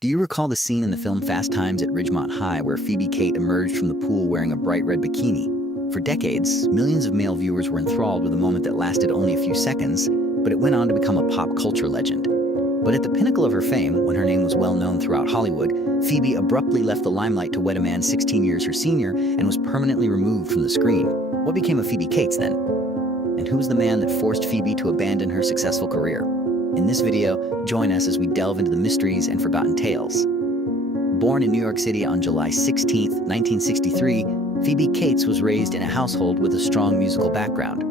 Do you recall the scene in the film Fast Times at Ridgemont High where Phoebe Kate emerged from the pool wearing a bright red bikini? For decades, millions of male viewers were enthralled with a moment that lasted only a few seconds, but it went on to become a pop culture legend. But at the pinnacle of her fame, when her name was well known throughout Hollywood, Phoebe abruptly left the limelight to wed a man 16 years her senior and was permanently removed from the screen. What became of Phoebe Cates then? And who was the man that forced Phoebe to abandon her successful career? In this video, join us as we delve into the mysteries and forgotten tales. Born in New York City on July 16, 1963, Phoebe Cates was raised in a household with a strong musical background.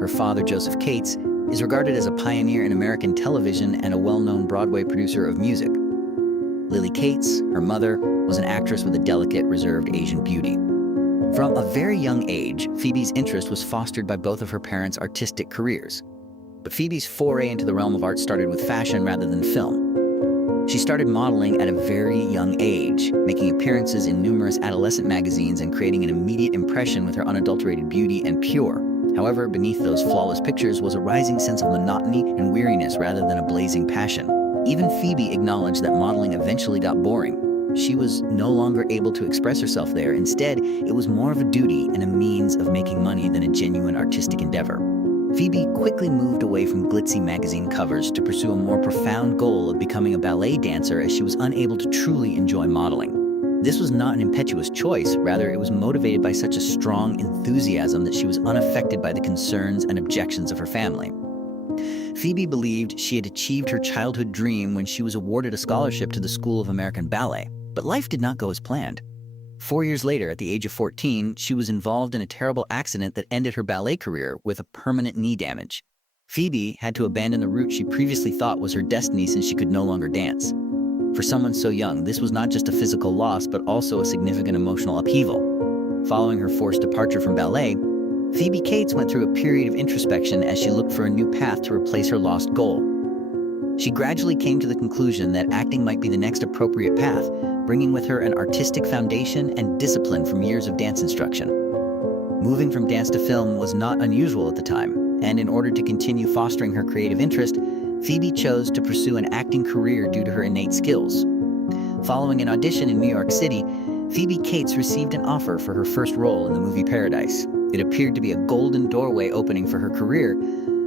Her father, Joseph Cates, is regarded as a pioneer in American television and a well-known Broadway producer of music. Lily Cates, her mother, was an actress with a delicate, reserved Asian beauty. From a very young age, Phoebe's interest was fostered by both of her parents' artistic careers. But Phoebe's foray into the realm of art started with fashion rather than film. She started modeling at a very young age, making appearances in numerous adolescent magazines and creating an immediate impression with her unadulterated beauty and pure. However, beneath those flawless pictures was a rising sense of monotony and weariness rather than a blazing passion. Even Phoebe acknowledged that modeling eventually got boring. She was no longer able to express herself there. Instead, it was more of a duty and a means of making money than a genuine artistic endeavor. Phoebe quickly moved away from glitzy magazine covers to pursue a more profound goal of becoming a ballet dancer, as she was unable to truly enjoy modeling. This was not an impetuous choice, rather it was motivated by such a strong enthusiasm that she was unaffected by the concerns and objections of her family. Phoebe believed she had achieved her childhood dream when she was awarded a scholarship to the School of American Ballet, but life did not go as planned. 4 years later, at the age of 14, she was involved in a terrible accident that ended her ballet career with a permanent knee damage. Phoebe had to abandon the route she previously thought was her destiny since she could no longer dance. For someone so young, this was not just a physical loss, but also a significant emotional upheaval. Following her forced departure from ballet, Phoebe Cates went through a period of introspection as she looked for a new path to replace her lost goal. She gradually came to the conclusion that acting might be the next appropriate path, bringing with her an artistic foundation and discipline from years of dance instruction. Moving from dance to film was not unusual at the time, and in order to continue fostering her creative interest, Phoebe chose to pursue an acting career due to her innate skills. Following an audition in New York City, Phoebe Cates received an offer for her first role in the movie Paradise. It appeared to be a golden doorway opening for her career,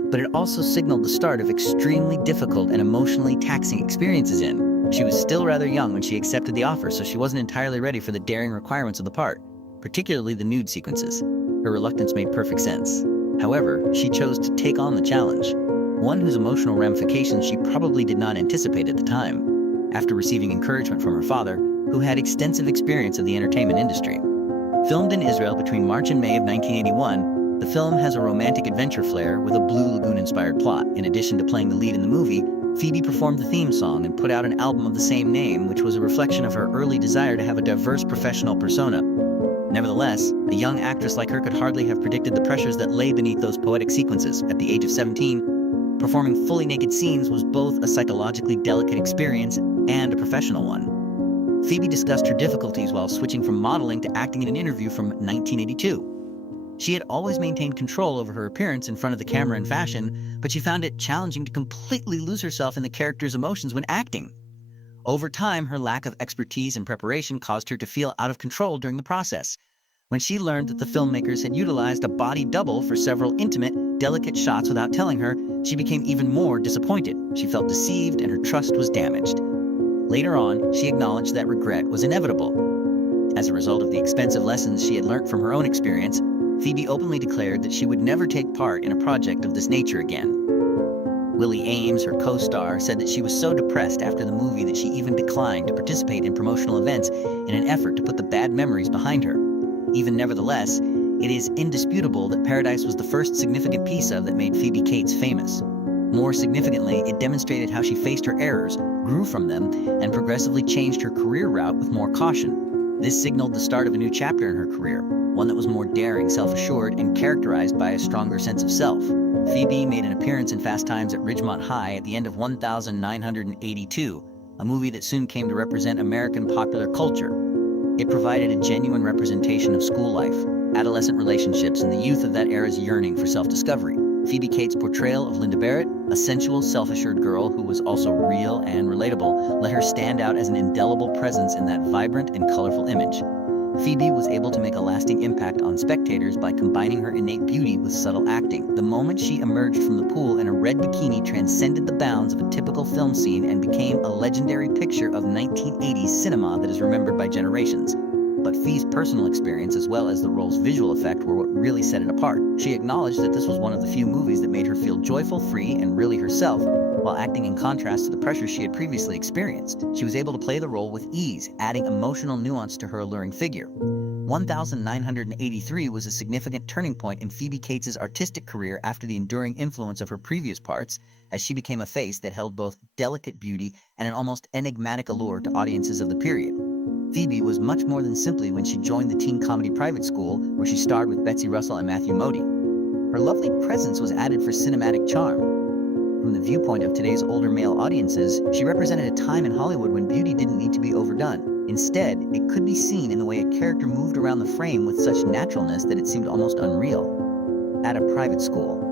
but it also signaled the start of extremely difficult and emotionally taxing experiences in. She was still rather young when she accepted the offer, so she wasn't entirely ready for the daring requirements of the part, particularly the nude sequences. Her reluctance made perfect sense. However, she chose to take on the challenge, one whose emotional ramifications she probably did not anticipate at the time. After receiving encouragement from her father, who had extensive experience of the entertainment industry. Filmed in Israel between March and May of 1981, the film has a romantic adventure flair with a Blue Lagoon-inspired plot. In addition to playing the lead in the movie, Phoebe performed the theme song and put out an album of the same name, which was a reflection of her early desire to have a diverse professional persona. Nevertheless, a young actress like her could hardly have predicted the pressures that lay beneath those poetic sequences. At the age of 17, performing fully naked scenes was both a psychologically delicate experience and a professional one. Phoebe discussed her difficulties while switching from modeling to acting in an interview from 1982. She had always maintained control over her appearance in front of the camera and fashion, but she found it challenging to completely lose herself in the character's emotions when acting. Over time, her lack of expertise and preparation caused her to feel out of control during the process. When she learned that the filmmakers had utilized a body double for several intimate, delicate shots without telling her, she became even more disappointed. She felt deceived and her trust was damaged. Later on, she acknowledged that regret was inevitable. As a result of the expensive lessons she had learned from her own experience, Phoebe openly declared that she would never take part in a project of this nature again. Willie Ames, her co-star, said that she was so depressed after the movie that she even declined to participate in promotional events in an effort to put the bad memories behind her. Even nevertheless, it is indisputable that Paradise was the first significant piece of that made Phoebe Cates famous. More significantly, it demonstrated how she faced her errors, grew from them, and progressively changed her career route with more caution. This signaled the start of a new chapter in her career, one that was more daring, self-assured, and characterized by a stronger sense of self. Phoebe made an appearance in Fast Times at Ridgemont High at the end of 1982, a movie that soon came to represent American popular culture. It provided a genuine representation of school life, adolescent relationships, and the youth of that era's yearning for self-discovery. Phoebe Cates' portrayal of Linda Barrett, a sensual, self-assured girl who was also real and relatable, let her stand out as an indelible presence in that vibrant and colorful image. Phoebe was able to make a lasting impact on spectators by combining her innate beauty with subtle acting. The moment she emerged from the pool in a red bikini transcended the bounds of a typical film scene and became a legendary picture of 1980s cinema that is remembered by generations. But Phoebe's personal experience, as well as the role's visual effect, were what really set it apart. She acknowledged that this was one of the few movies that made her feel joyful, free, and really herself, while acting in contrast to the pressure she had previously experienced. She was able to play the role with ease, adding emotional nuance to her alluring figure. 1983 was a significant turning point in Phoebe Cates' artistic career after the enduring influence of her previous parts, as she became a face that held both delicate beauty and an almost enigmatic allure to audiences of the period. Phoebe was much more than simply when she joined the teen comedy Private School, where she starred with Betsy Russell and Matthew Modine. Her lovely presence was added for cinematic charm. From the viewpoint of today's older male audiences, she represented a time in Hollywood when beauty didn't need to be overdone. Instead, it could be seen in the way a character moved around the frame with such naturalness that it seemed almost unreal. At a private school,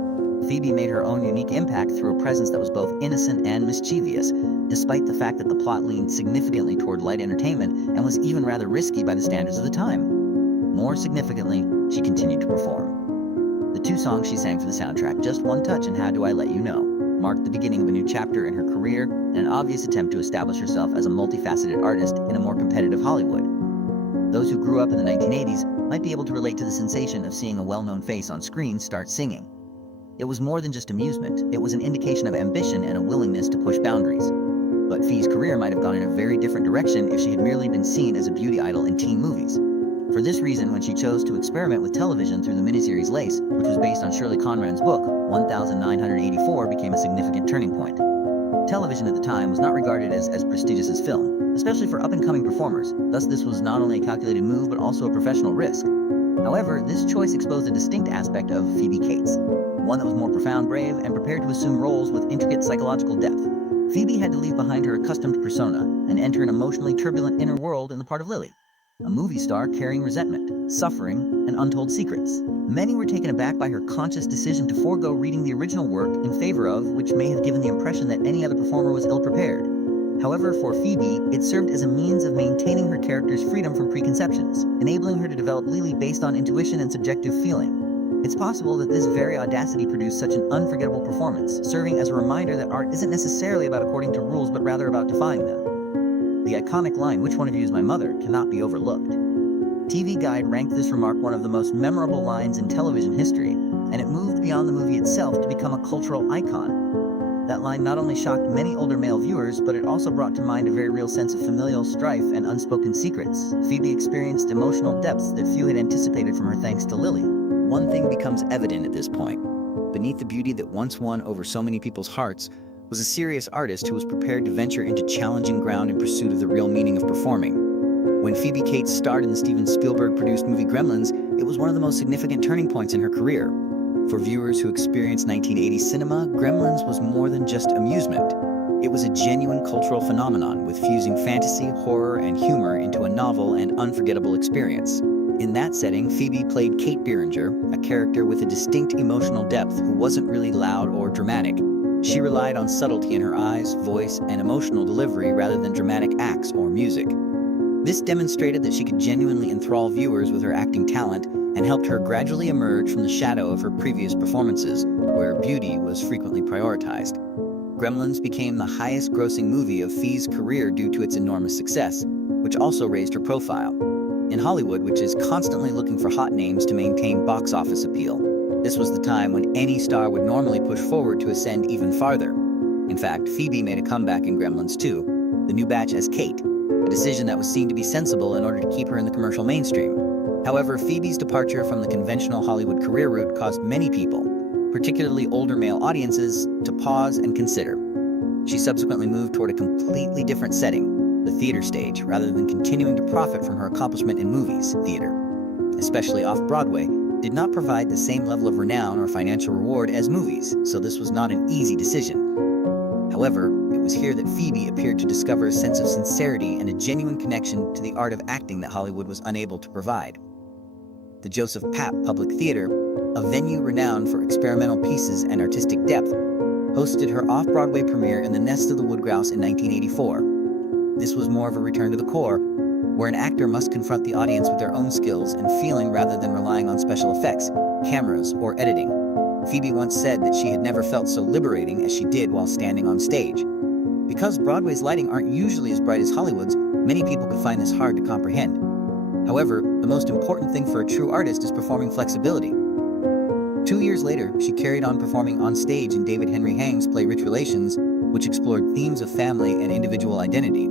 Phoebe made her own unique impact through a presence that was both innocent and mischievous, despite the fact that the plot leaned significantly toward light entertainment and was even rather risky by the standards of the time. More significantly, she continued to perform. The two songs she sang for the soundtrack, Just One Touch and How Do I Let You Know, marked the beginning of a new chapter in her career and an obvious attempt to establish herself as a multifaceted artist in a more competitive Hollywood. Those who grew up in the 1980s might be able to relate to the sensation of seeing a well-known face on screen start singing. It was more than just amusement, it was an indication of ambition and a willingness to push boundaries. But Phoebe's career might have gone in a very different direction if she had merely been seen as a beauty idol in teen movies. For this reason, when she chose to experiment with television through the miniseries Lace, which was based on Shirley Conran's book, 1984 became a significant turning point. Television at the time was not regarded as prestigious as film, especially for up-and-coming performers, thus this was not only a calculated move but also a professional risk. However, this choice exposed a distinct aspect of Phoebe Cates, one that was more profound, brave, and prepared to assume roles with intricate psychological depth. Phoebe had to leave behind her accustomed persona and enter an emotionally turbulent inner world in the part of Lily, a movie star carrying resentment, suffering, and untold secrets. Many were taken aback by her conscious decision to forego reading the original work in favor of, which may have given the impression that any other performer was ill-prepared. However, for Phoebe, it served as a means of maintaining her character's freedom from preconceptions, enabling her to develop Lily based on intuition and subjective feeling. It's possible that this very audacity produced such an unforgettable performance, serving as a reminder that art isn't necessarily about according to rules, but rather about defying them. The iconic line, "Which one of you is my mother?" cannot be overlooked. TV Guide ranked this remark one of the most memorable lines in television history, and it moved beyond the movie itself to become a cultural icon. That line not only shocked many older male viewers, but it also brought to mind a very real sense of familial strife and unspoken secrets. Phoebe experienced emotional depths that few had anticipated from her thanks to Lily. One thing becomes evident at this point. Beneath the beauty that once won over so many people's hearts was a serious artist who was prepared to venture into challenging ground in pursuit of the real meaning of performing. When Phoebe Cates starred in the Steven Spielberg-produced movie Gremlins, it was one of the most significant turning points in her career. For viewers who experienced 1980s cinema, Gremlins was more than just amusement. It was a genuine cultural phenomenon, with fusing fantasy, horror, and humor into a novel and unforgettable experience. In that setting, Phoebe played Kate Berenger, a character with a distinct emotional depth who wasn't really loud or dramatic. She relied on subtlety in her eyes, voice, and emotional delivery rather than dramatic acts or music. This demonstrated that she could genuinely enthrall viewers with her acting talent and helped her gradually emerge from the shadow of her previous performances, where beauty was frequently prioritized. Gremlins became the highest-grossing movie of Phoebe's career due to its enormous success, which also raised her profile. In Hollywood, which is constantly looking for hot names to maintain box office appeal, this was the time when any star would normally push forward to ascend even farther. In fact, Phoebe made a comeback in Gremlins 2, the new batch as Kate, a decision that was seen to be sensible in order to keep her in the commercial mainstream. However, Phoebe's departure from the conventional Hollywood career route caused many people, particularly older male audiences, to pause and consider. She subsequently moved toward a completely different setting, the theater stage, rather than continuing to profit from her accomplishment in movies. Theater, especially off-Broadway, did not provide the same level of renown or financial reward as movies, so this was not an easy decision. However, it was here that Phoebe appeared to discover a sense of sincerity and a genuine connection to the art of acting that Hollywood was unable to provide. the Joseph Papp Public Theater, a venue renowned for experimental pieces and artistic depth, hosted her off-Broadway premiere in The Nest of the Woodgrouse in 1984. This was more of a return to the core, where an actor must confront the audience with their own skills and feeling rather than relying on special effects, cameras, or editing. Phoebe once said that she had never felt so liberating as she did while standing on stage. Because Broadway's lighting aren't usually as bright as Hollywood's, many people could find this hard to comprehend. However, the most important thing for a true artist is performing flexibility. 2 years later, she carried on performing on stage in David Henry Hang's play Rich Relations, which explored themes of family and individual identity.